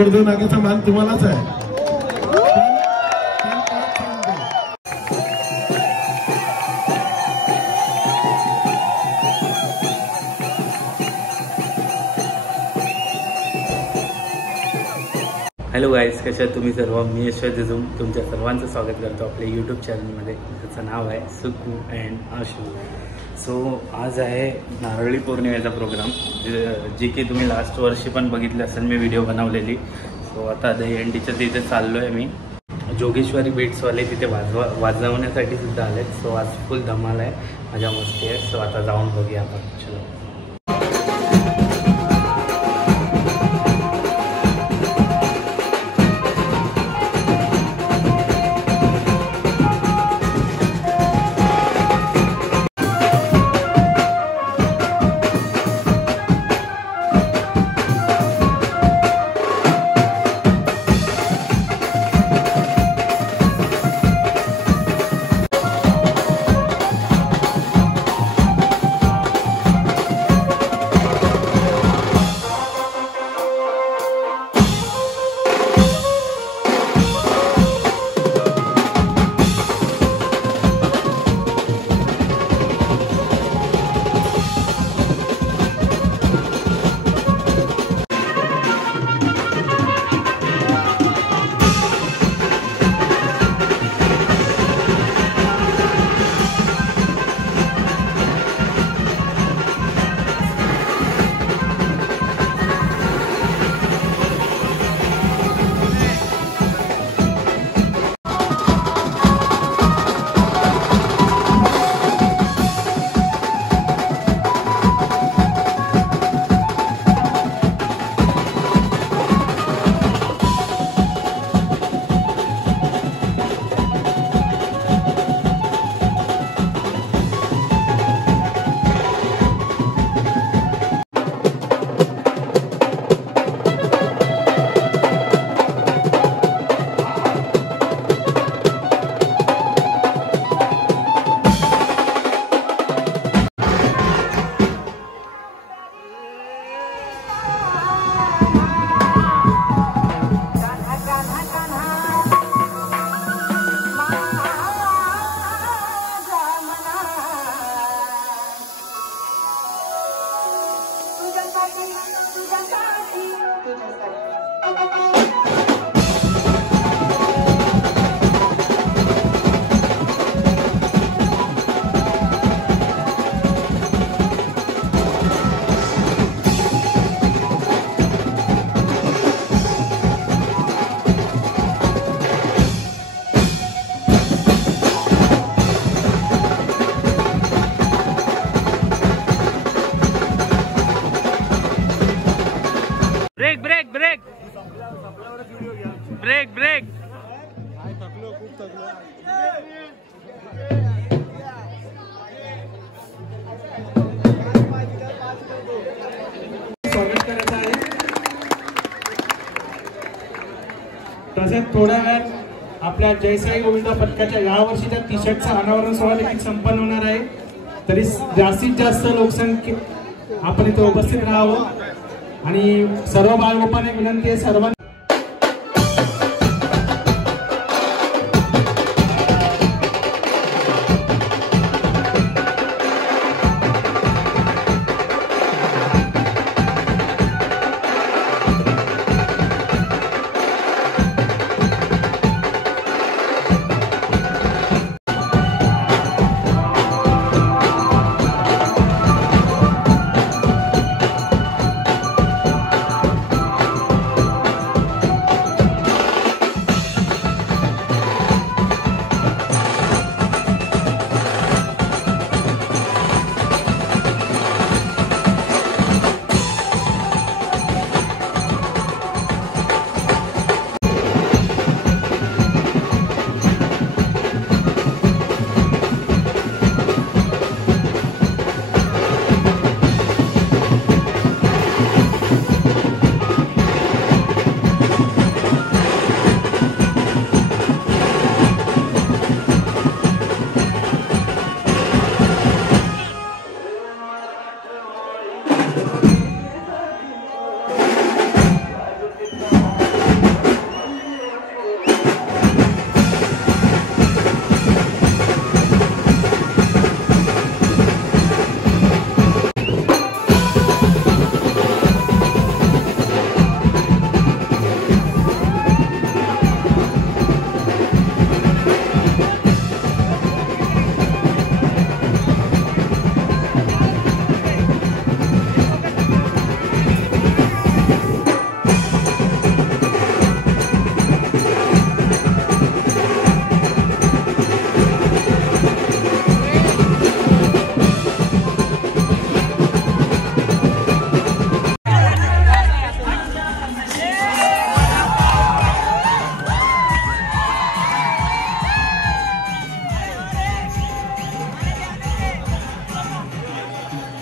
गुरुदेव नागेचा मान तुम्हालाच आहे. हॅलो गाईज, कशा तुम्ही सर्व. मी यशवंत देशमुख तुमच्या सर्वांचं स्वागत करतो आपल्या यूट्यूब चॅनलमध्ये. त्याचं नाव आहे सुकू अँड आशू. सो आज आहे नारळी पौर्णिमेचा प्रोग्राम, जी की तुम्ही लास्ट वर्षी पण बघितली असेल मी व्हिडिओ बनवलेली. सो आता दहीहंडीच्या तिथे चाललो आहे मी. जोगेश्वरी बीट्सवाले तिथे वाजवण्यासाठी सुद्धा आले. सो आज फुल धमाल आहे, मजा मस्ती आहे. सो आता जाऊन बघूया आपण. चलो. ब्रेक. स्वागत करायचं आहे. तसेच थोड्या वेळात आपल्या जयसाई गोविंद पथकाच्या या वर्षीच्या टी शर्टचा अनावरण सोहळा देखील संपन्न होणार आहे. तरी जास्तीत जास्त लोकसंख्ये आपण इथे उपस्थित राहावं आणि सर्व बाळगोपाने विनंती आहे सर्वांना.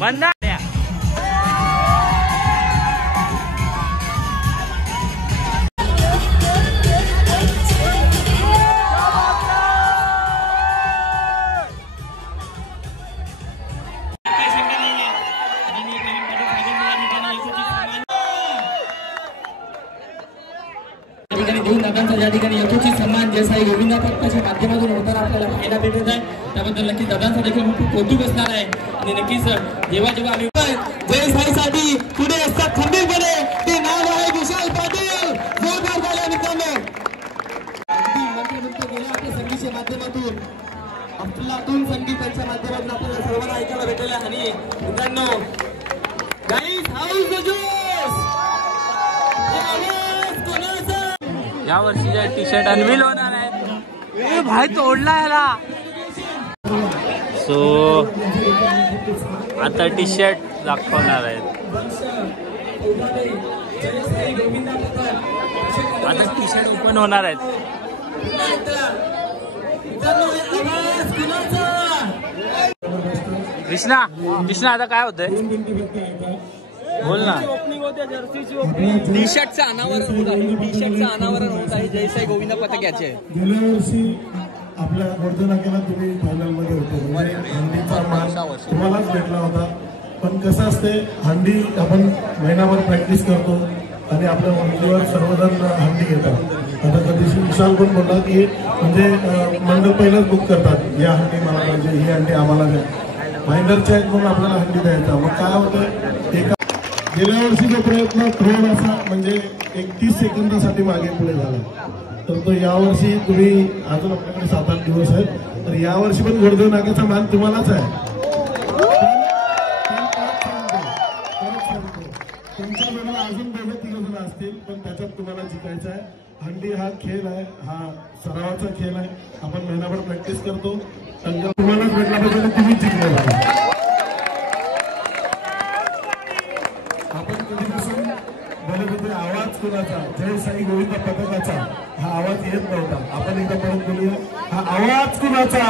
बंदा दादांचा या ठिकाणी यथोचित सन्मान जयसाई गोविंद पथकाच्या माध्यमातून होताना आपल्याला पाहायला भेटत आहे. त्याबद्दल नक्कीच दादांचा देखील खूप कौतुक असणार आहे. आणि नक्कीच जेव्हा जेव्हा आम्ही जयसाईसाठी पुढे असतात खंबीरपणे ते नाव आहे विशाल पाटील. जोरदार झाल्या मित्रांनो. गेल्या आपल्या संगीतच्या माध्यमातून अफलातून संगीताच्या माध्यमातून आपल्याला सर्वांना ऐकायला भेटले. आणि मित्रांनो गाईज हाऊस द जोश या वर्षीचे टी शर्ट अनवील होणार आहेत. भाई तोडला याला. सो आता टी शर्ट दाखवणार आहेत. आता टी शर्ट ओपन होणार आहेत. कृष्णा कृष्णा आता काय होतंय बोल ना. टी शर्टचं अनावरण होत आहे जयसाई गोविंद पथक याचे. गेल्या वर्षी आपल्या वर्धनाकेला तुम्ही फायनल मध्ये होते म्हणजे हंडीचा मान तुम्हालाच भेटला होता. पण कसं असते हंडी आपण महिनाभर प्रॅक्टिस करतो आणि आपल्या हंडीवर सर्वजण हंडी घेतात. आता कधी विशाल पण बोलला की म्हणजे मंडळ पहिलंच बुक करतात या हंडी मला पाहिजे ही हंडी आम्हाला द्या. माइंडरच्या आहेत म्हणून आपल्याला हंडी द्यायचा. मग काय होतं एका गेल्या वर्षीचा प्रयत्न थोडासा म्हणजे 31 सेकंदासाठी मागे पुढे झाला. तर तो यावर्षी तुम्ही अजून आपल्याकडे 7-8 दिवस आहेत तर यावर्षी पण गोरदेव नाक्याचा मान तुम्हालाच आहे. तुमच्या वेळेला अजून 2-3 जण असतील पण त्याच्यात तुम्हाला जिंकायचं आहे. हंडी हा खेळ आहे. हा सरावाचा खेळ आहे. आपण महिनाभर प्रॅक्टिस करतो. तुम्हालाच भेटला पाहिजे तुम्हीच जिंकले पाहिजे. आवाज कुणाचा जयसाई गोविंद पथकाचा हा आवाज येत नव्हता. आपण एकदा परत बोलूया. हा आवाज कुणाचा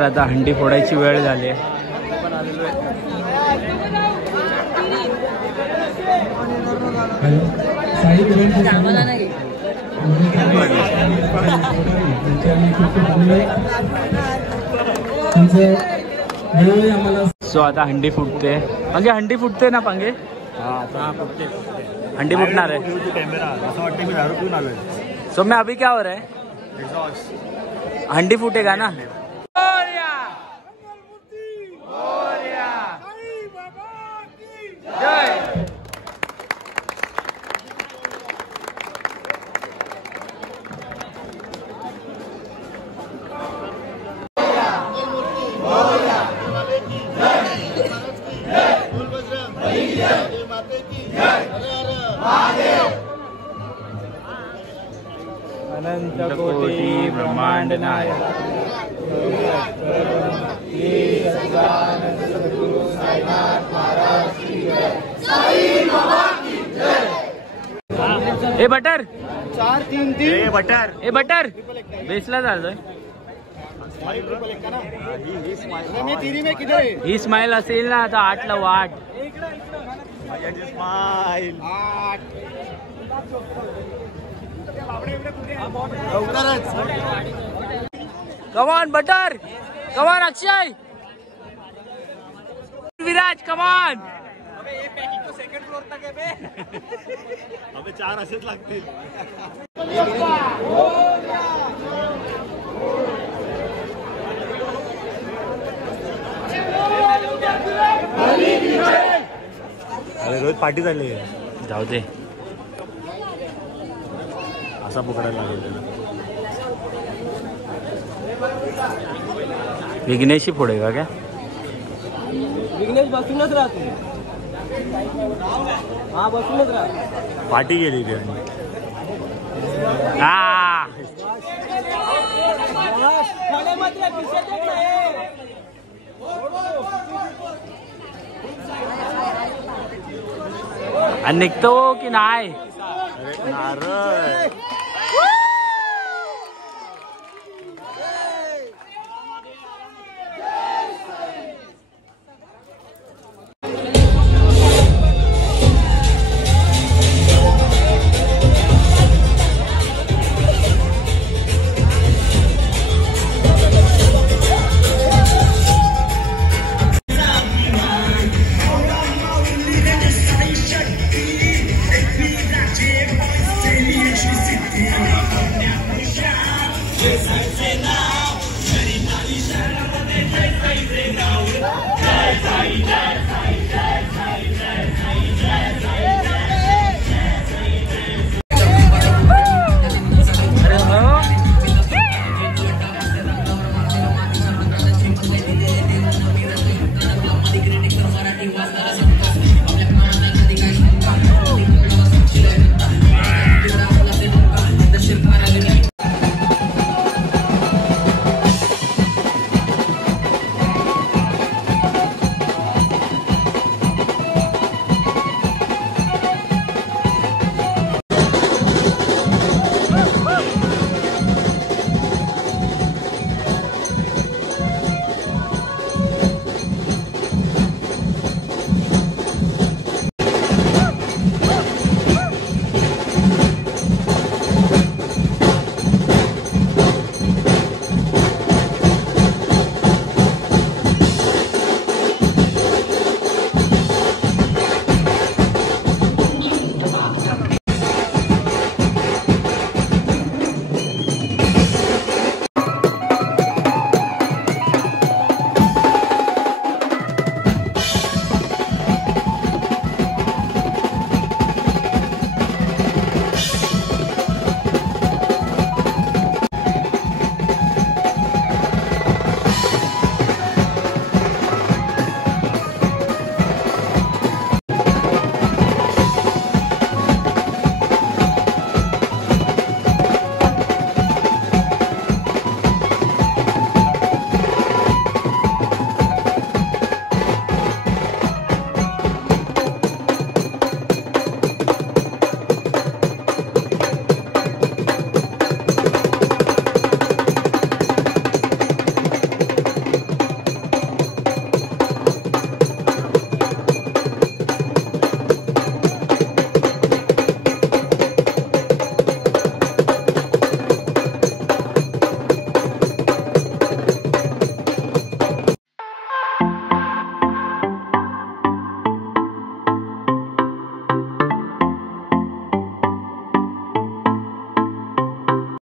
तर आता हंडी फोडायची वेळ झाली आहे. सो आता हंडी फुटते. पांगे हंडी फुटते ना पांगे? हंडी फुटणार आहे. सो मैं अभी क्या हो रहा है? हंडी फूटेगा ना? अनंत कोटि ब्रह्मांड नायक ए बटर 4-3-3 बटर ए बटर बेसला झालं. ही स्माइल असेल ना आता 8ला वाट. कमान बटर, कमान अक्षय, विराज कमान. अबे 4 असेच लागतील. अरे रोज पार्टी झाली. जाऊ दे. असा पकडायला लागेल. विघ्नेशही फोडेगा क्या? विघ्नेश बसूनच राहतो. हा बसूनच राहतो. पार्टी गेली ती. आणि निघतो की नाही? नारळ